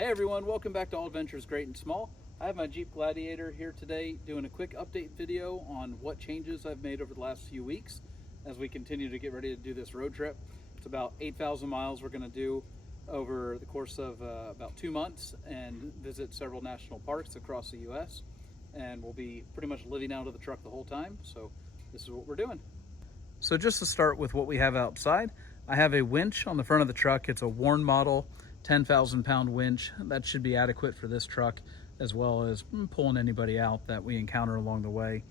Hey everyone, welcome back to All Adventures Great and Small. I have my Jeep Gladiator here today doing a quick update video on what changes I've made over the last few weeks as we continue to get ready to do this road trip. It's about 8,000 miles we're going to do over the course of about 2 months and visit several national parks across the US, and we'll be pretty much living out of the truck the whole time, so this is what we're doing. So just to start with what we have outside, I have a winch on the front of the truck. It's a Warren model 10,000 pound winch. That should be adequate for this truck, as well as pulling anybody out that we encounter along the way.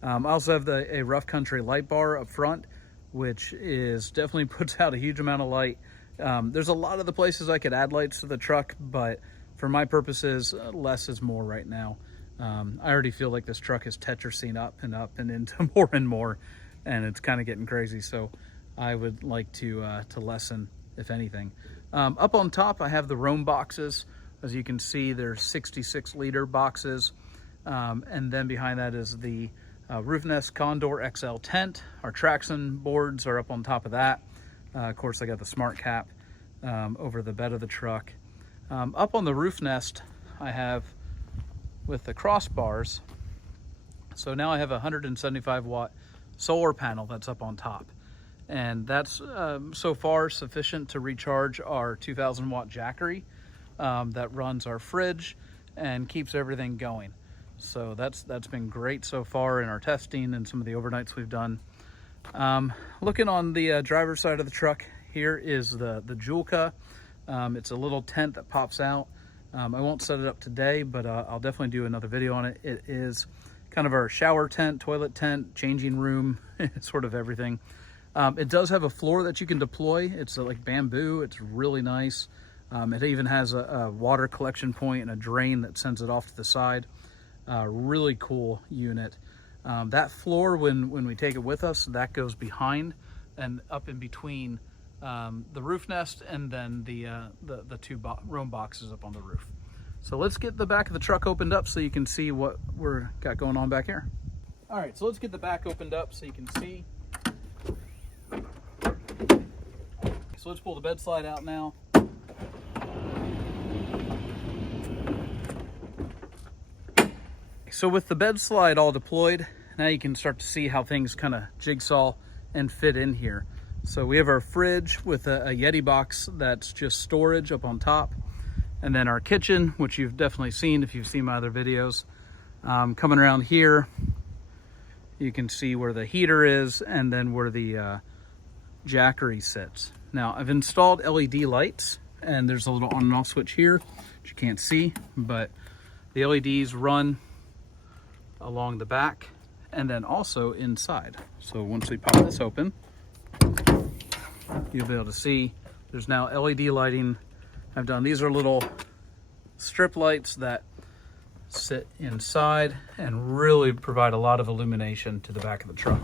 I also have a rough country light bar up front, which is definitely puts out a huge amount of light. There's a lot of the places I could add lights to the truck, but for my purposes, less is more right now. I already feel like this truck is Tetrising up and into more and more, and it's kind of getting crazy. So I would like to lessen, if anything. Up on top, I have the Roam boxes. As you can see, they're 66-liter boxes. And then behind that is the Roof Nest Condor XL tent. Our traction boards are up on top of that. Of course, I got the smart cap over the bed of the truck. Up on the roof nest, I have with the crossbars. So now I have a 175 watt solar panel that's up on top. And that's so far sufficient to recharge our 2,000 watt Jackery that runs our fridge and keeps everything going. So that's been great so far in our testing and some of the overnights we've done. Looking on the driver's side of the truck, here is the Julka. It's a little tent that pops out. I won't set it up today, but I'll definitely do another video on it. It is kind of our shower tent, toilet tent, changing room, sort of everything. It does have a floor that you can deploy. It's like bamboo. It's really nice. It even has a water collection point and a drain that sends it off to the side. Really cool unit. That floor, when we take it with us, that goes behind and up in between the roof nest and then the two Roam boxes up on the roof. So let's get the back of the truck opened up so you can see what we're got going on back here. All right, so let's get the back opened up so you can see. So let's pull the bed slide out now. So with the bed slide all deployed, now you can start to see how things kind of jigsaw and fit in here. So we have our fridge with a Yeti box that's just storage up on top. And then our kitchen, which you've definitely seen if you've seen my other videos. Coming around here, you can see where the heater is and then where the Jackery sits. Now I've installed LED lights, and there's a little on and off switch here, which you can't see, but the LEDs run along the back and then also inside. So once we pop this open, you'll be able to see there's now LED lighting. I've done, these are little strip lights that sit inside and really provide a lot of illumination to the back of the truck.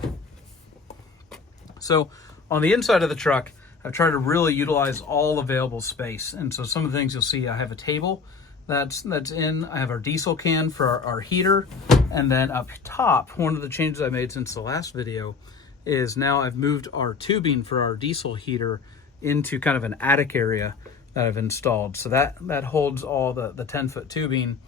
So on the inside of the truck, I've tried to really utilize all available space. And so some of the things you'll see, I have a table that's in, I have our diesel can for our heater. And then up top, one of the changes I made since the last video is now I've moved our tubing for our diesel heater into kind of an attic area that I've installed. So that holds all the 10-foot tubing,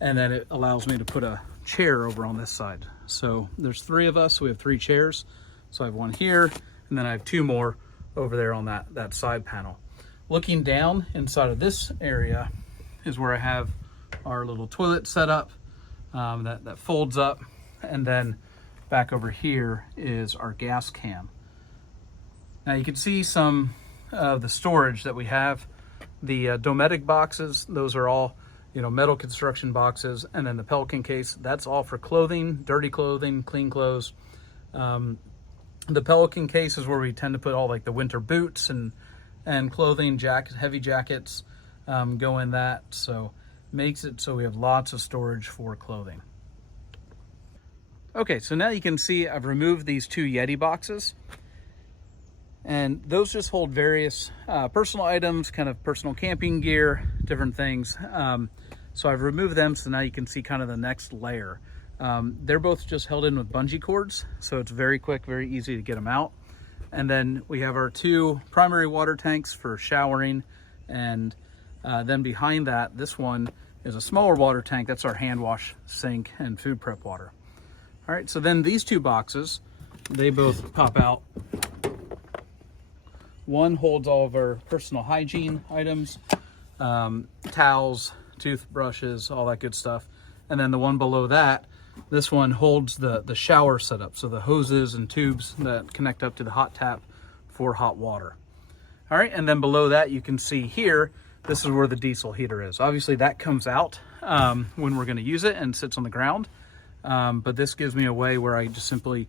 and then it allows me to put a chair over on this side. So there's 3 of us, so we have 3 chairs. So I have one here, and then I have 2 more over there on that side panel. Looking down inside of this area is where I have our little toilet set up that folds up, and then back over here is our gas can. Now you can see some of the storage that we have. The Dometic boxes, those are all metal construction boxes, and then the Pelican case, that's all for clothing, dirty clothing, clean clothes. The Pelican case is where we tend to put all like the winter boots and clothing, heavy jackets go in that. So makes it so we have lots of storage for clothing. Okay, so now you can see I've removed these 2 Yeti boxes, and those just hold various personal items, kind of personal camping gear, different things. So I've removed them, so now you can see kind of the next layer. They're both just held in with bungee cords, so it's very quick, very easy to get them out. And then we have our 2 primary water tanks for showering and Then behind that, this one is a smaller water tank. That's our hand wash sink and food prep water. All right, so then these two boxes, they both pop out. One holds all of our personal hygiene items, towels, toothbrushes, all that good stuff. And then the one below that, this one holds the shower setup, so the hoses and tubes that connect up to the hot tap for hot water. All right, and then below that you can see here, this is where the diesel heater is. Obviously that comes out when we're gonna use it and sits on the ground. But this gives me a way where I just simply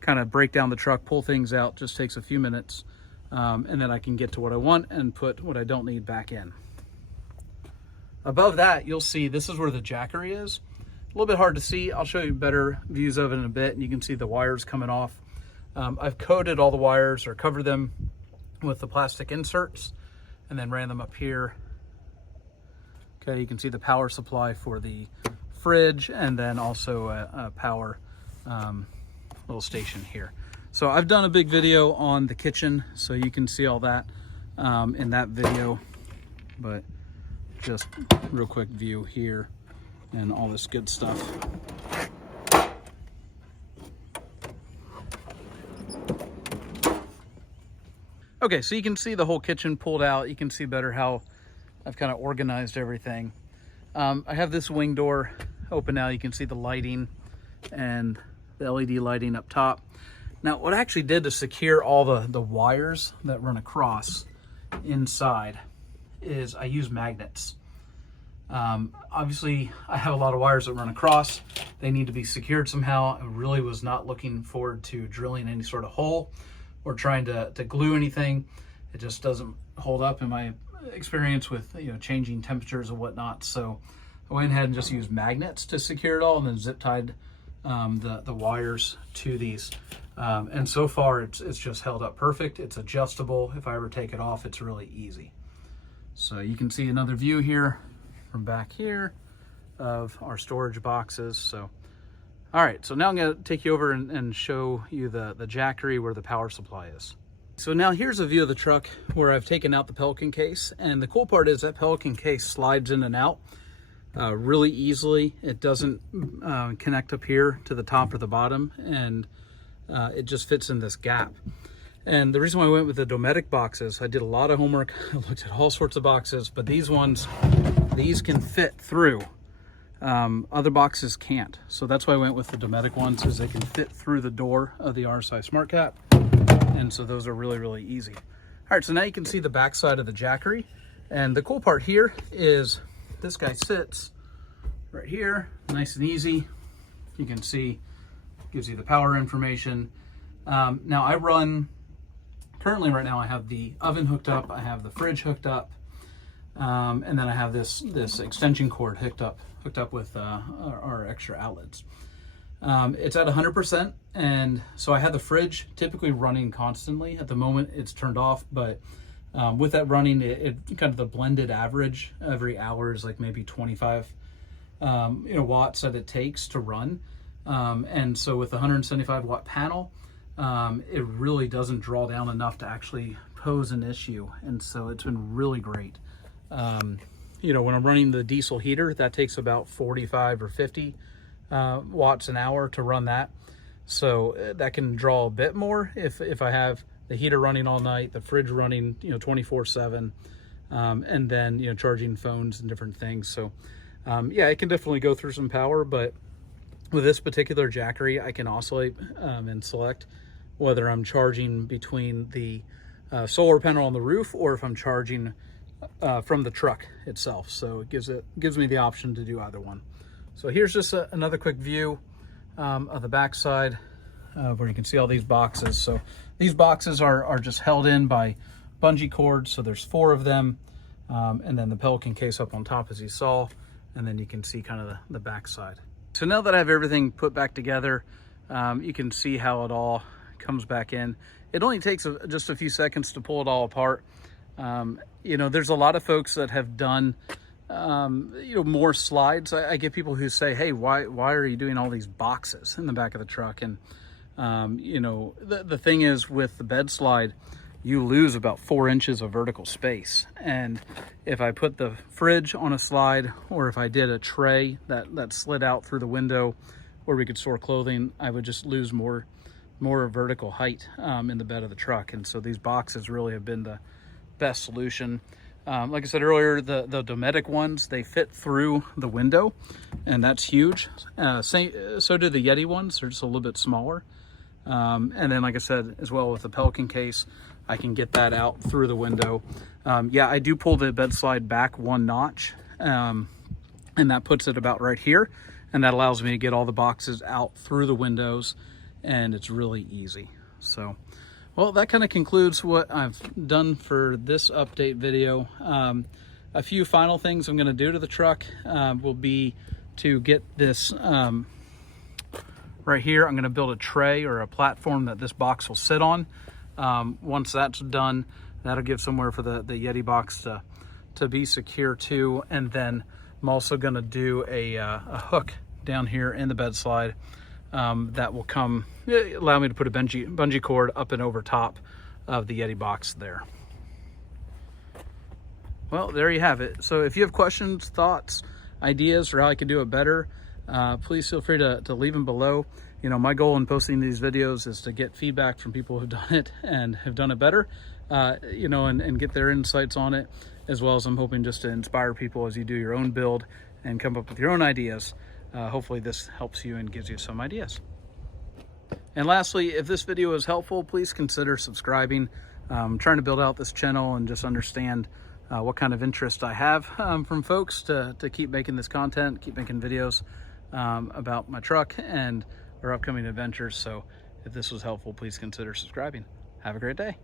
kind of break down the truck, pull things out, just takes a few minutes, and then I can get to what I want and put what I don't need back in. Above that, you'll see this is where the jackery is. A little bit hard to see. I'll show you better views of it in a bit, and you can see the wires coming off. I've coated all the wires or covered them with the plastic inserts and then ran them up here. Okay, you can see the power supply for the fridge and then also a power little station here. So I've done a big video on the kitchen, so you can see all that in that video, but just real quick view here and all this good stuff. Okay, so you can see the whole kitchen pulled out. You can see better how I've kind of organized everything. I have this wing door open now. You can see the lighting and the LED lighting up top. Now, what I actually did to secure all the wires that run across inside is I use magnets. Obviously, I have a lot of wires that run across. They need to be secured somehow. I really was not looking forward to drilling any sort of hole or trying to glue anything. It just doesn't hold up in my experience with changing temperatures and whatnot. So I went ahead and just used magnets to secure it all and then zip tied the wires to these. And so far it's just held up perfect. It's adjustable. If I ever take it off, it's really easy. So you can see another view here from back here of our storage boxes. So all right, so now I'm going to take you over and show you the jackery where the power supply is. So now here's a view of the truck where I've taken out the Pelican case. And the cool part is that Pelican case slides in and out really easily. It doesn't connect up here to the top or the bottom, and it just fits in this gap. And the reason why I went with the Dometic boxes, I did a lot of homework. I looked at all sorts of boxes, but these can fit through. Other boxes can't. So that's why I went with the Dometic ones, is they can fit through the door of the RSI Smart Cap. And so those are really, really easy. All right, so now you can see the back side of the jackery. And the cool part here is this guy sits right here, nice and easy. You can see, gives you the power information. Now I run, currently right now I have the oven hooked up, I have the fridge hooked up, and then I have this extension cord hooked up with our extra outlets. It's at 100%, and so I had the fridge typically running constantly. At the moment it's turned off, but with that running, it kind of the blended average every hour is like maybe 25 watts that it takes to run. And so with the 175 watt panel, it really doesn't draw down enough to actually pose an issue. And so it's been really great. When I'm running the diesel heater, that takes about 45 or 50 watts an hour to run that. So that can draw a bit more if I have the heater running all night, the fridge running 24/7, and then charging phones and different things. So yeah, it can definitely go through some power, but with this particular jackery, I can oscillate and select whether I'm charging between the solar panel on the roof or if I'm charging from the truck itself. So it gives me the option to do either one. So here's just another quick view of the back side where you can see all these boxes. So these boxes are just held in by bungee cords. So there's 4 of them, and then the Pelican case up on top, as you saw, and then you can see kind of the back side. So now that I have everything put back together, you can see how it all comes back in. It only takes just a few seconds to pull it all apart. There's a lot of folks that have done more slides. I get people who say, hey, why are you doing all these boxes in the back of the truck? And the thing is, with the bed slide, you lose about 4 inches of vertical space. And if I put the fridge on a slide, or if I did a tray that slid out through the window where we could store clothing, I would just lose more vertical height in the bed of the truck. And so these boxes really have been the best solution. Like I said earlier, the Dometic ones, they fit through the window, and that's huge. So do the Yeti ones. They're just a little bit smaller. And then, like I said, as well with the Pelican case, I can get that out through the window. Yeah, I do pull the bed slide back 1 notch, and that puts it about right here. And that allows me to get all the boxes out through the windows, and it's really easy. So, well, that kind of concludes what I've done for this update video. A few final things I'm going to do to the truck will be to get this right here. I'm going to build a tray or a platform that this box will sit on. Once that's done, that'll give somewhere for the Yeti box to be secure to. And then I'm also going to do a hook down here in the bed slide that will allow me to put a bungee cord up and over top of the Yeti box there. Well, there you have it. So if you have questions, thoughts, ideas for how I can do it better, please feel free to leave them below. You know, my goal in posting these videos is to get feedback from people who've done it and have done it better, you know, and get their insights on it, as well as I'm hoping just to inspire people as you do your own build and come up with your own ideas. Hopefully this helps you and gives you some ideas. And lastly, if this video is helpful, please consider subscribing. I'm trying to build out this channel and just understand what kind of interest I have from folks to keep making this content, keep making videos about my truck and our upcoming adventures. So if this was helpful, please consider subscribing. Have a great day.